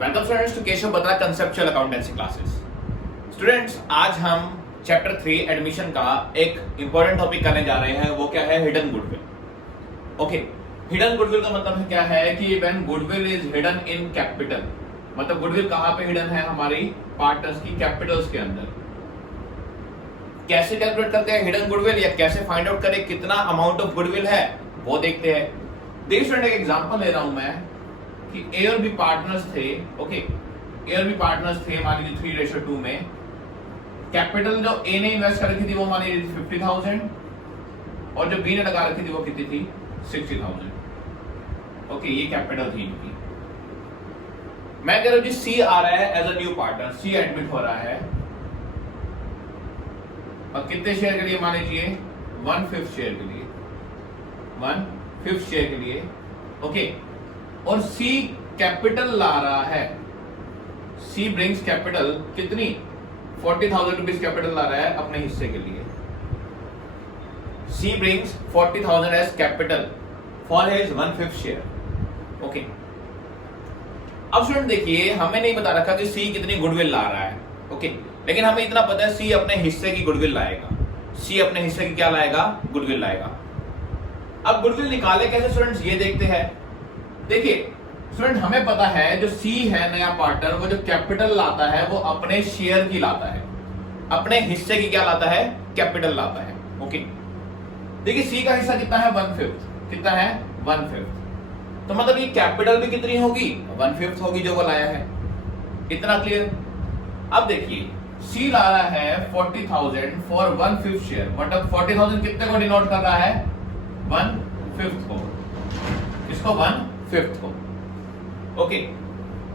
Welcome students to Keshav Batra conceptual accountancy classes. Students, आज हम chapter 3 admission का एक इंपॉर्टेंट टॉपिक करने जा रहे हैं। वो क्या है? Hidden goodwill. Okay, hidden goodwill का मतलब क्या है कि when goodwill is hidden in capital, मतलब गुडविल कहां पे हिडन है? हमारी पार्टनर्स की कैपिटल्स के अंदर। कैसे कैलकुलेट करते हैं हिडन गुडविल, या कैसे फाइंड आउट करें कितना अमाउंट ऑफ गुडविल है, वो देखते हैं। देखिए स्टूडेंट, एक एग्जांपल ले रहा हूं मैं कि ए और बी पार्टनर्स थे। ओके, ए और बी पार्टनर्स थे मान लीजिए 3:2 में। कैपिटल जो ए ने इन्वेस्ट कर रखी थी वो मान लीजिए 50,000 और जो बी ने लगा रखी थी वो कितनी थी? 60,000। ओके, ये कैपिटल थी इनकी। मैं कह रहा हूं जी सी आ रहा है as a new partner, C admit हो रहा है और कितने शेयर के लिए? मान लीजिए 1/5 शेयर के लिए, 1/5 शेयर के लिए। ओके, और सी कैपिटल ला रहा है, सी ब्रिंग्स कैपिटल कितनी? 40,000 रुपीज कैपिटल ला रहा है अपने हिस्से के लिए। She brings 40,000 as capital for his 1/5 share. Okay, अब स्टूडेंट देखिए, हमें नहीं बता रखा कि सी कितनी गुडविल ला रहा है। ओके, लेकिन हमें इतना पता है सी अपने हिस्से की गुडविल लाएगा। सी अपने हिस्से की क्या लाएगा? गुडविल लाएगा। अब गुडविल निकाले कैसे स्टूडेंट्स, ये देखते हैं। देखिए स्टूडेंट, हमें पता है जो सी है नया पार्टनर, वो जो कैपिटल लाता है वो अपने शेयर की लाता है, अपने हिस्से की क्या लाता है? कैपिटल लाता है। ओके, देखिए सी का हिस्सा कितना है? 1/5। कितना है? 1/5। तो मतलब ये कैपिटल भी कितनी होगी? 1/5 होगी जो वो लाया है। इतना क्लियर? अब देखिए सी ला रहा है 40,000 फॉर 1/5 शेयर, मतलब 40,000 कितने को डिनोट कर रहा है? 1/5 को। इसको 1/5 को। ओके,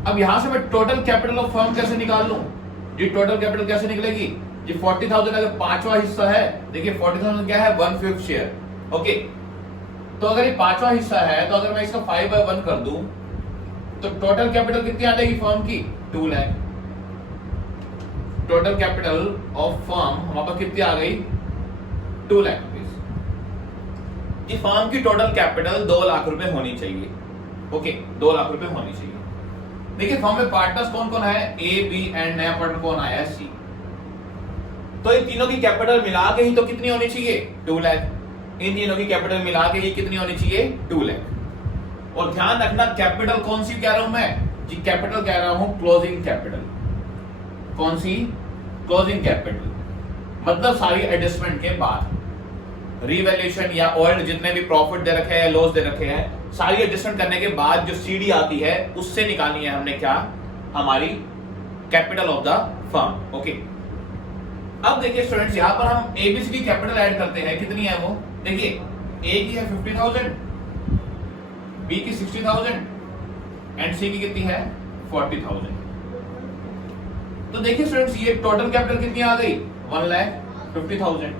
अब यहां से मैं टोटल कैपिटल ऑफ फर्म कैसे निकाल लूं जी? टोटल कैपिटल कैसे निकलेगी जी? 40,000 अगर पांचवा हिस्सा है, देखिए 40,000 क्या है? 1/5 शेयर। ओके, तो अगर ये पांचवा हिस्सा है तो अगर मैं इसका 5/1 कर दूं तो टोटल कैपिटल कितनी आ जाएगी फर्म की? 2 lakh. Total capital of firm हमारे पास कितनी आ गई? 2 लाख रुपीज। ये फर्म की टोटल कैपिटल 2 लाख रुपए होनी चाहिए। ओके, 2 लाख रुपए होनी चाहिए। देखिए फर्म में पार्टनर्स कौन कौन है? ए, बी एंड नया पार्टनर कौन आया है? सी। तो इन तीनों की कैपिटल मिला के ही तो कितनी होनी चाहिए? 2 लाख। इन तीनों की कैपिटल मिला के ही कितनी होनी चाहिए? 2 लाख। और ध्यान रखना, कैपिटल कौन सी कह रहा हूं मैं जी? कैपिटल कह रहा हूं क्लोजिंग कैपिटल। कौन सी? क्लोजिंग कैपिटल, मतलब सारी एडजस्टमेंट के बाद, रिवैल्यूएशन या ओल्ड जितने भी प्रॉफिट दे रखे हैं, लॉस दे रखे हैं, सारी एडजस्टमेंट करने के बाद जो सीडी आती है उससे निकालनी है हमने क्या? हमारी capital of the firm. Okay, अब देखिए स्टूडेंट्स, यहां पर हम एबीसी की कैपिटल ऐड करते हैं। कितनी है वो? देखिए ए की है 50,000, बी की 60,000 एंड सी की कितनी है? 40,000। तो देखिए स्टूडेंट्स, ये टोटल कैपिटल कितनी आ गई? 1,50,000।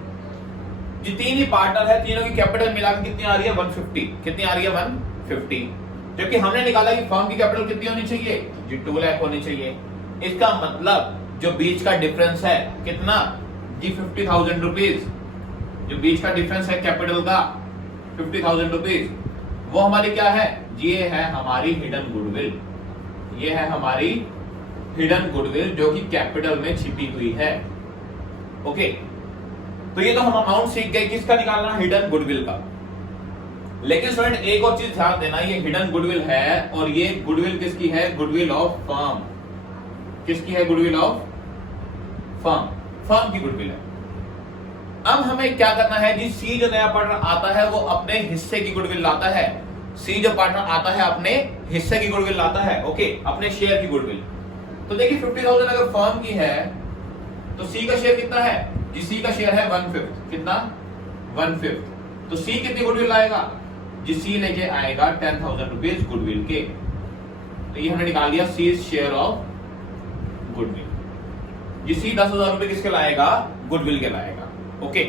जी तीन ही पार्टनर है, तीनों की कैपिटल मिलाकर कितनी आ रही है? 150। कितनी आ रही है? 150। जबकि हमने निकाला कि फर्म की कैपिटल कितनी होनी चाहिए जी? 2 लाख होनी चाहिए। इसका मतलब जो बीच का डिफरेंस है कितना जी? 50,000 रुपीज। जो बीच का डिफरेंस है कैपिटल का 50,000 रुपीज, वो हमारी क्या है? ये है हमारी हिडन गुडविल। ये है हमारी हिडन गुडविल जो कि कैपिटल में छिपी हुई है। ओके, तो ये तो हम अमाउंट सीख गए, किसका निकालना? हिडन गुडविल का। लेकिन स्टूडेंट एक और चीज ध्यान देना, ये हिडन गुडविल है और ये गुडविल किसकी है? Goodwill of firm. किसकी है? Goodwill of firm. फर्म की गुडविल है। अब हमें क्या करना है जी? सी जो नया पार्टनर आता है वो अपने हिस्से की गुडविल लाता है। सी जो पार्टनर आता है अपने हिस्से की गुडविल लाता है। ओके, अपने शेयर की गुडविल। तो देखिए 50,000 अगर फर्म की है तो सी का शेयर कितना है जी? सी का शेयर है 1/5। कितना? 1/5। तो सी कितनी गुडविल लाएगा जी? सी लेके आएगा 10,000 रुपीज गुडविल के। तो ये हमने निकाल दिया सी शेयर ऑफ गुडविल। जी सी 10,000 रुपए किसके लाएगा? गुडविल के लाएगा। ओके,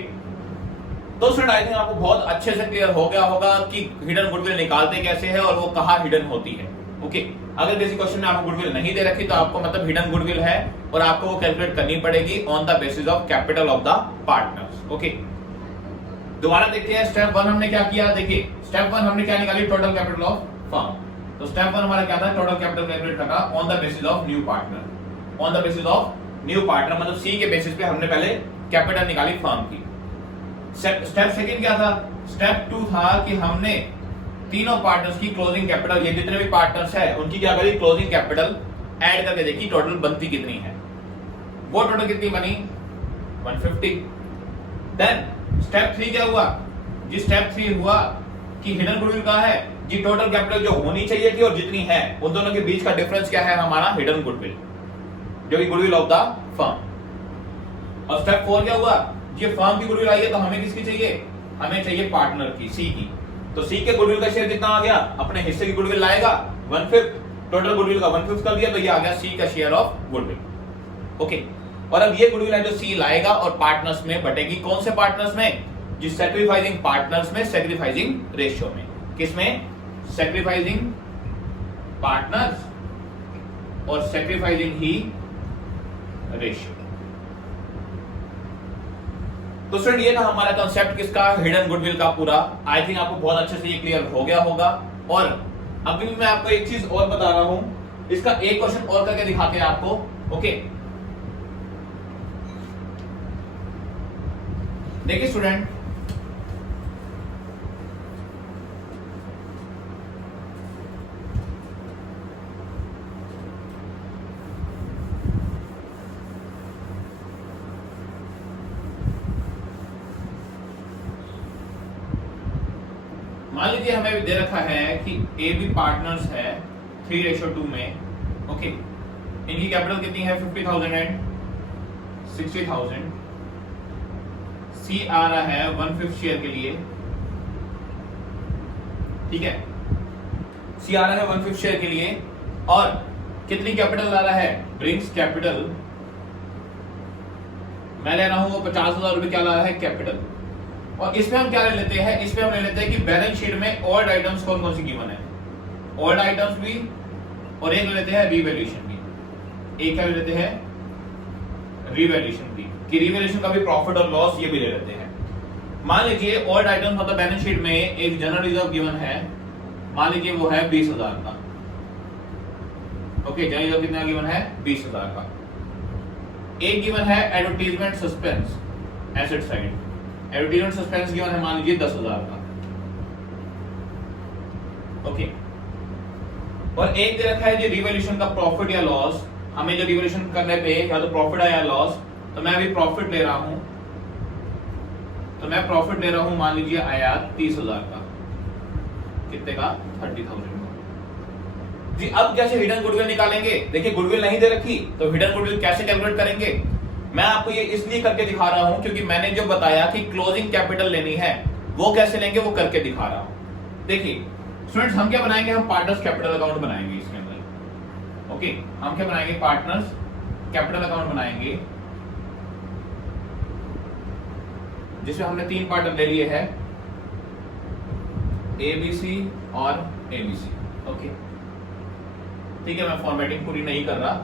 तो स्टूडेंट आई थिंक आपको बहुत अच्छे से क्लियर हो गया होगा कि हिडन गुडविल निकालते कैसे हैं और वो कहाँ हिडन होती है। ओके, अगर किसी क्वेश्चन में आपको गुडविल नहीं दे रखी तो आपको मतलब हिडन गुडविल है और आपको वो कैलकुलेट करनी पड़ेगी on the basis of capital of the partners. Okay, दोबारा देखते हैं स्टेप 1 हमने क्या किया। देखिए स्टेप 1 हमने क्या निकाली? Total capital of firm. तो स्टेप 1 हमारा क्या था, टोटल कैपिटल कैलकुलेट करना on the basis of new partner. On the basis of new partner मतलब सी के बेसिस पे हमने पहले कैपिटल निकाली फर्म की। स्टेप सेकंड क्या था, स्टेप 2 था कि हमने तीनों पार्टनर्स की क्लोजिंग कैपिटल, ये जितने भी पार्टनर्स है उनकी क्या करी, क्लोजिंग कैपिटल ऐड करके देखी टोटल बनती कितनी है। वो टोटल कितनी बनी, 150। देन स्टेप 3 क्या हुआ जी, स्टेप 3 हुआ कि हिडन गुडविल कहां है जी, टोटल कैपिटल जो होनी चाहिए थी और जितनी है उन दोनों के बीच का डिफरेंस क्या है, हमारा हिडन गुडविल, जो कि गुडविल ऑफ द फर्म। और स्टेप 4 क्या हुआ जी, फर्म की गुडविल आई है तो हमें किसकी चाहिए, हमें चाहिए पार्टनर की, सी की। तो सी के गुडविल का शेयर कितना आ गया, अपने हिस्से की गुडविल लाएगा 1/5, टोटल गुडविल का 1/5 कर दिया तो ये आ गया सी का शेयर ऑफ गुडविल। ओके, और अब ये गुडविल है जो सी लाएगा और पार्टनर्स में बटेगी, कौन से पार्टनर्स में जी, सैक्रिफाइसिंग पार्टनर्स में, सैक्रिफाइसिंग रेशियो में। किसमें, सैक्रिफाइसिंग पार्टनर्स और सैक्रिफाइसिंग ही रेशियो। तो स्टूडेंट ये था हमारा कांसेप्ट किसका, हिडन गुडविल का पूरा। आई थिंक आपको बहुत अच्छे से ये क्लियर हो गया होगा। और अभी भी मैं आपको एक चीज और बता रहा हूं, इसका एक क्वेश्चन और करके दिखाते हैं आपको। ओके, देखिए स्टूडेंट, मान लीजिए हमें दे रखा है कि ए बी पार्टनर्स है 3:2 में। ओके, इनकी कैपिटल कितनी है, 50,000 एंड 60,000। सी आ रहा है 1/5 शेयर के लिए, ठीक है, सी आ रहा है 1/5 शेयर के लिए। और कितनी कैपिटल ला रहा है, ब्रिंग्स कैपिटल, मैं ले रहा हूं वो 50,000 रुपए क्या ला रहा है, कैपिटल। और इसमें हम क्या ले लेते हैं, इसमें हम ले लेते हैं कि बैलेंस शीट में ऑल्ड आइटम्स कौन कौन सी गिवन है, ऑल्ड आइटम्स भी, और एक ले लेते हैं रीवैल्यूएशन भी। एक क्या ले लेते हैं, रीवैल्यूएशन भी, कि रीवैल्यूएशन का भी प्रॉफिट और लॉस ये भी ले लेते हैं। मान लीजिए ऑल्ड आइटम्स मतलब बैलेंस शीट में एक जनरल रिजर्व गिवन है, मान लीजिए वो है 20,000 का। ओके, जनरल रिजर्व कितना गिवन है, 20,000 का। एक गिवन है advertisement suspense, asset side, advertisement suspense given है मान लीजिए 10,000 का। ओके, और एक दे रखा है जी रिवैल्यूएशन का प्रॉफिट या लॉस। हमें जो रिवैल्यूएशन करने पे या तो प्रॉफिट आया लॉस, तो मैं अभी प्रॉफिट ले रहा हूं, तो मैं प्रॉफिट ले रहा हूं मान लीजिए आया 30,000 का। कितने का, 30,000 का। जी अब कैसे हिडन गुडविल निकालेंगे, देखिए गुडविल नहीं दे रखी तो हिडन गुडविल कैसे कैलकुलेट करेंगे। मैं आपको ये इसलिए करके दिखा रहा हूं क्योंकि मैंने जो बताया कि क्लोजिंग कैपिटल लेनी है वो कैसे लेंगे वो करके दिखा रहा हूं। देखिए स्टूडेंट्स, हम क्या बनाएंगे, हम पार्टनर्स कैपिटल अकाउंट बनाएंगे इसके अंदर। ओके, हम क्या बनाएंगे, पार्टनर्स कैपिटल अकाउंट बनाएंगे, जिसमें हमने 3 पार्टनर ले लिए हैं, ABC और ABC। ओके, ठीक है, मैं फॉर्मेटिंग पूरी नहीं कर रहा।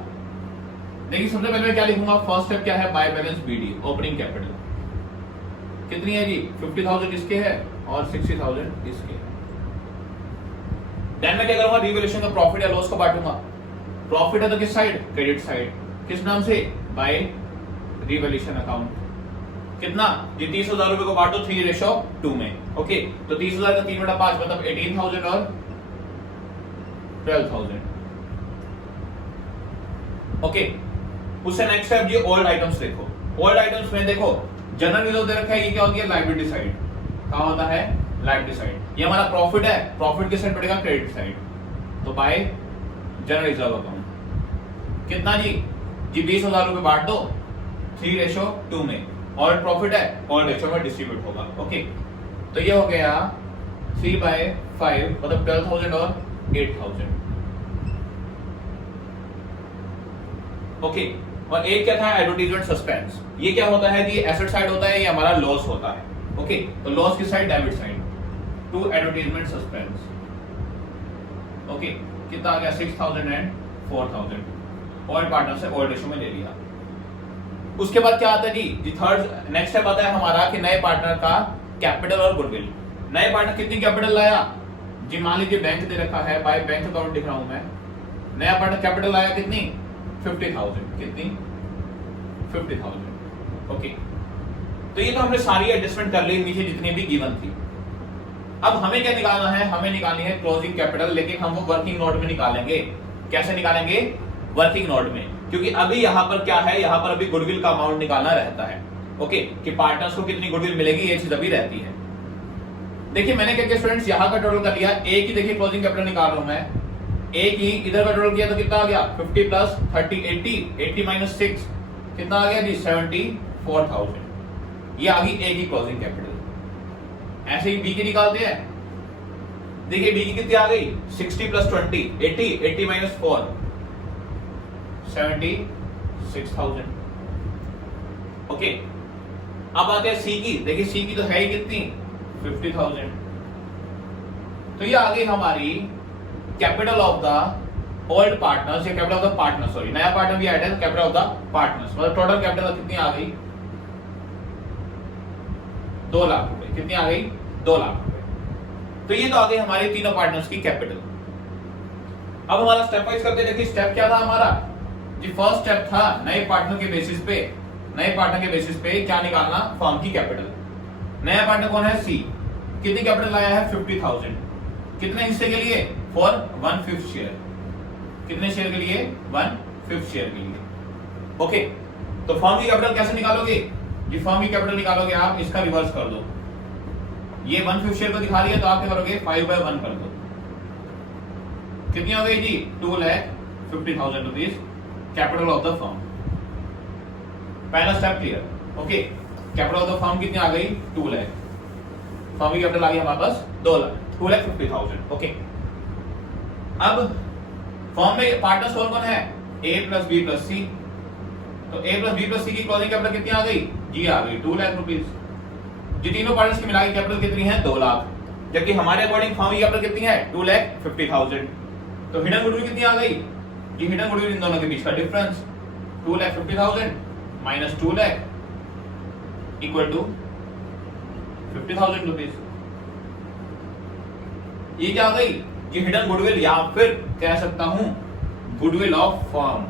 देखिए सबसे पहले मैं क्या लिखूंगा, फर्स्ट स्टेप क्या है, by balance BD, opening capital कितनी है जी, 50,000 इसके है और 60,000 इसके है। देन मैं क्या करूंगा, रिवैल्यूएशन का प्रॉफिट या लॉस को बांटूंगा। प्रॉफिट है तो किस साइड, क्रेडिट साइड, किस नाम से, बाय रिवैल्यूएशन अकाउंट। कितना जी, 30,000 रुपए को बांटो 3:2 में। ओके, तो 30,000 का 3/5 मतलब 18,000 और 12,000। ओके, उससे नेक्स्ट स्टेप जी ओल्ड आइटम्स देखो। ओल्ड आइटम्स में देखो जनरल रिजर्व दे रखा है, ये क्या होती है, लायबिलिटी साइड। कहां होता है, लायबिलिटी साइड। ये हमारा प्रॉफिट है, प्रॉफिट के साइड पड़ेगा क्रेडिट साइड, तो बाय जनरल रिजर्व अकाउंट। कितना जी, 20,000 रुपए बांट दो 3:2 में, और प्रॉफिट है और रेशियो में डिस्ट्रीब्यूट होगा। ओके, तो ये हो गया 3/5 मतलब 12,000 और 8,000। ओके, और एक क्या था, एडवर्टाइजमेंट सस्पेंस। ये क्या होता है जी, एसेट साइड होता है, ये हमारा लॉस होता है। ओके, तो लॉस की side, debit side, to advertisement suspense. Okay, कितना आ गया, 6,000 एंड 4,000। ऑल पार्टनर से ऑल रेशियो में ले लिया। उसके बाद क्या आता है जी थर्ड नेक्स्ट स्टेप आता है हमारा कि नए पार्टनर का कैपिटल और गुडविल। नए पार्टनर कितनी कैपिटल लाया, जी मान लीजिए बैंक दे रखा है, बाय बैंक अकाउंट लिख रहा हूं मैं, नया पार्टनर कैपिटल आया कितनी 50,000, कितनी 50,000। ओके, तो ये तो हमने सारी एडजस्टमेंट कर ली नीचे जितनी भी गिवन थी। अब हमें क्या निकालना है, हमें निकालनी है क्लोजिंग कैपिटल, लेकिन हम वो वर्किंग नोट में निकालेंगे। कैसे निकालेंगे, वर्किंग नोट में, क्योंकि अभी यहाँ पर क्या है, यहाँ पर अभी गुडविल का अमाउंट निकालना रहता है। ओके, कि पार्टनर्स को कितनी गुडविल मिलेगी ये चीज अभी रहती है। देखिए मैंने क्या किया स्टूडेंट्स, यहाँ का टोटल कर लिया, एक ही देखिए क्लोजिंग कैपिटल निकाल रहा हूं मैं, एक ही इधर का टोटल किया तो कितना आ गया 50 प्लस 30 80 माइनस 6 कितना आ गया जी 74,000। ये आ गई ए की क्लोजिंग कैपिटल। ऐसे ही बी की निकालते हैं, देखिए बी की कितनी आ गई 60 प्लस 20 80 माइनस 4 76,000। ओके, अब आते हैं सी की, देखिए सी की तो है ही कितनी 50,000। तो ये आ गई हमारी capital of the old partners, या capital of the partner, sorry नया पार्टनर भी ऐड है, कैपिटल ऑफ द पार्टनर्स, मतलब टोटल कैपिटल कितनी आ गई 2 लाख रुपए। कितनी आ गई 2 लाख रुपए। तो ये तो आ गई हमारी तीनों पार्टनर्स की कैपिटल। अब हमारा स्टेप वाइज करते, देखिए स्टेप क्या था हमारा जी, फर्स्ट स्टेप था नए पार्टनर के बेसिस पे, नए पार्टनर के बेसिस पे क्या निकालना, फर्म की कैपिटल। नया पार्टनर कौन है सी, कितनी कैपिटल आया है 50,000, कितने हिस्से के लिए फॉर 1/5 शेयर, कितने शेयर के लिए 1/5 शेयर के लिए। ओके, तो फर्म की कैपिटल कैसे निकालोगे जी, फर्म की कैपिटल निकालोगे आप, इसका रिवर्स कर दो, ये 1/5 शेयर को दिखा रही है तो आप क्या करोगे 5/1 कर दो। कितनी हो गई जी 2,50,000 rupees capital of the firm. पहला step clear. Okay, capital of the firm कितनी आ गई 2 लाख, फर्म की कैपिटल आ गई हमारे पास 2,50,000। ओके, अब फर्म में पार्टनर्स कौन कौन है, A plus B plus C, तो A plus B plus C की क्लोजिंग कैपिटल कितनी आ गई जी, आ गई 2 लाख रुपीज। जी तीनों पार्टनर्स की मिला के कैपिटल कितनी है 2 लाख, जबकि हमारे अकॉर्डिंग फर्म की कैपिटल कितनी है 2,50,000। तो हिडन गुडविल कितनी आ गई जी, हिडन गुडविल इन दोनों के बीच का difference 2,50,000 minus 2 lakh equal to 50,000 rupees. ये क्या आ गई जी, हिडन गुडविल, या फिर कह सकता हूं goodwill of firm,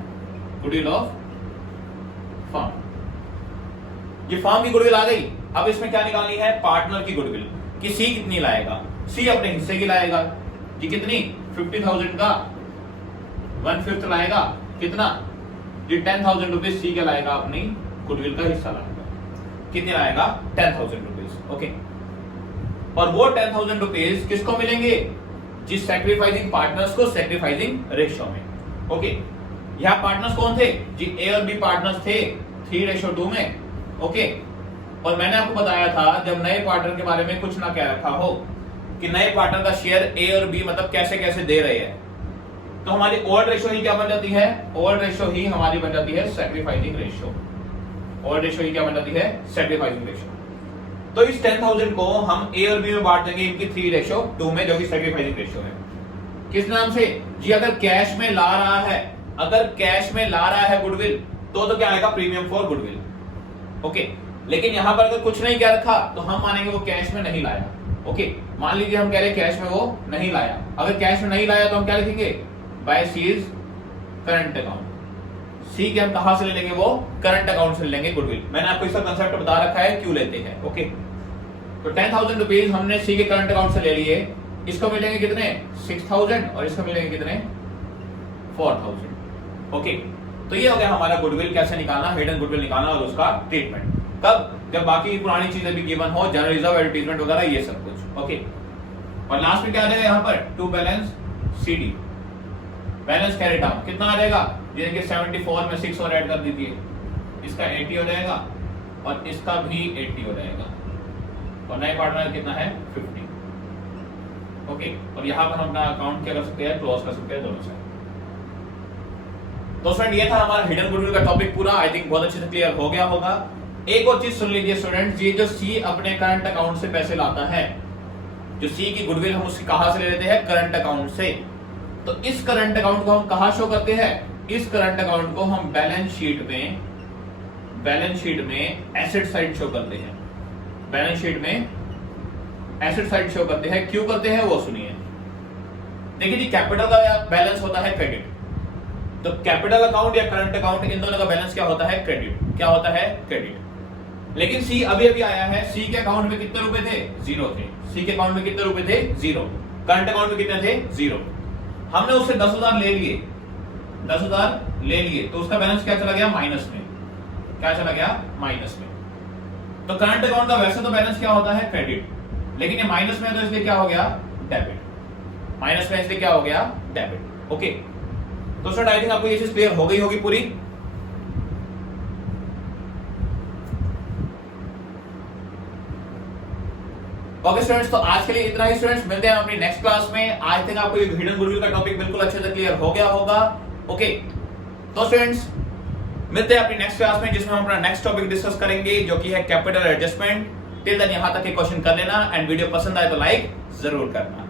goodwill of firm. ये फर्म की गुडविल आ गई। अब इसमें क्या निकालनी है, पार्टनर की गुडविल, कि सी कितनी लाएगा, सी अपने हिस्से की लाएगा जी, कितनी 50,000 का 1/5 लाएगा, कितना जी 10,000 रुपीज सी का लाएगा, अपनी गुडविल का हिस्सा लाएगा, कितने लाएगा 10,000 रुपीज। ओके, और वो 10,000 रुपीज किसको मिलेंगे जी, सैक्रिफाइसिंग पार्टनर्स को, सैक्रिफाइसिंग रेशियो में। ओके, यहां पार्टनर्स कौन थे जी, ए और बी पार्टनर्स थे 3:2 में। ओके, और मैंने आपको बताया था जब नए पार्टनर के बारे में कुछ ना कह रखा हो कि नए पार्टनर का शेयर ए और बी मतलब कैसे कैसे दे रहे हैं, तो हमारी ओल्ड रेशियो ही क्या बन जाती है, ओल्ड रेशियो ही हमारी बन जाती है सैक्रिफाइसिंग रेशियो। ओल्ड रेशियो ही क्या बन जाती है, सैक्रिफाइसिंग रेशियो। तो इस 10,000 को हम ए और बी में बांट देंगे इनकी 3:2 में, जो कि सैक्रिफाइसिंग रेशियो है। किस नाम से जी, अगर कैश में ला रहा है, अगर कैश में ला रहा है गुडविल तो क्या आएगा प्रीमियम फॉर गुडविल। ओके, लेकिन यहां पर अगर कुछ नहीं कह रखा तो हम मानेंगे वो कैश में नहीं लाया। ओके, मान लीजिए हम कह रहे कैश में वो नहीं लाया, अगर कैश में नहीं लाया तो हम क्या लिखेंगे, बाय सीज करंट अकाउंट। सी के हम कहां से ले लेंगे, वो करंट अकाउंट से ले लेंगे गुडविल। मैंने आपको इसका कंसेप्ट बता रखा है क्यों लेते हैं। ओके, तो 10,000 रुपीज हमने सी के करंट अकाउंट से ले लिए, इसको मिलेंगे कितने 6,000 और इसको मिलेंगे कितने 4,000। ओके, तो ये हो गया हमारा गुडविल कैसे निकालना, हिडन गुडविल निकालना और उसका ट्रीटमेंट। कब, जब बाकी पुरानी चीजें भी गिवन हो, जनरल रिजर्व, एडवर्टाइजमेंट वगैरह ये सब कुछ। ओके, और लास्ट में क्या आ जाएगा यहाँ पर to balance CD, balance carry down कितना आ जाएगा, जैसे कि 74 में 6 और ऐड कर दीजिए, इसका 80 हो जाएगा और इसका भी 80 हो जाएगा, और नए पार्टनर कितना है 50। ओके, और यहाँ पर हम अपना अकाउंट क्या कर सकते हैं, क्लोज कर सकते हैं दोनों साइड। तो फ्रेंड ये था हमारा हिडन गुडविल का टॉपिक पूरा, आई थिंक बहुत अच्छे से क्लियर हो गया होगा। एक और चीज सुन लीजिए स्टूडेंट्स, ये जो सी अपने करंट अकाउंट से पैसे लाता है, जो सी की गुडविल हम उसकी कहां से ले लेते हैं, करंट अकाउंट से। तो इस करंट अकाउंट को हम कहां शो करते हैं, इस करंट अकाउंट को हम बैलेंस शीट में एसेट साइड शो करते हैं, बैलेंस शीट में एसेट साइड शो करते हैं। क्यों करते हैं वो सुनिए। देखिए जी, कैपिटल का बैलेंस होता है क्रेडिट, तो कैपिटल अकाउंट या करंट अकाउंट इन दोनों का बैलेंस क्या होता है? क्रेडिट। क्या होता है? क्रेडिट। लेकिन सी अभी अभी आया है, सी के अकाउंट में कितने रुपए थे? 0 थे। सी के अकाउंट में कितने रुपए थे? 0। करंट अकाउंट में कितने थे? 0। हमने उससे 10,000 ले लिए, 10,000 ले लिए, तो उसका बैलेंस क्या चला गया? माइनस में। क्या चला गया? माइनस में। तो करंट अकाउंट का वैसे तो बैलेंस क्या होता है? क्रेडिट, लेकिन ये माइनस में है तो इसलिए क्या हो गया? डेबिट। माइनस में इसलिए क्या हो गया? डेबिट। ओके, तो स्टूडेंट आई थिंक आपको ये चीज क्लियर हो गई होगी पूरी। ओके स्टूडेंट्स, तो आज के लिए इतना ही स्टूडेंट्स, मिलते हैं अपनी नेक्स्ट क्लास में। आई थिंक आपको ये हिडन गुडविल का टॉपिक बिल्कुल अच्छे से क्लियर हो गया होगा। ओके, तो स्टूडेंट्स मिलते हैं अपनी नेक्स्ट क्लास में, जिसमें हम अपना नेक्स्ट टॉपिक डिस्कस करेंगे, जो कि है कैपिटल एडजस्टमेंट। टिल देन यहां तक के क्वेश्चन कर लेना, एंड वीडियो पसंद आए तो लाइक जरूर करना।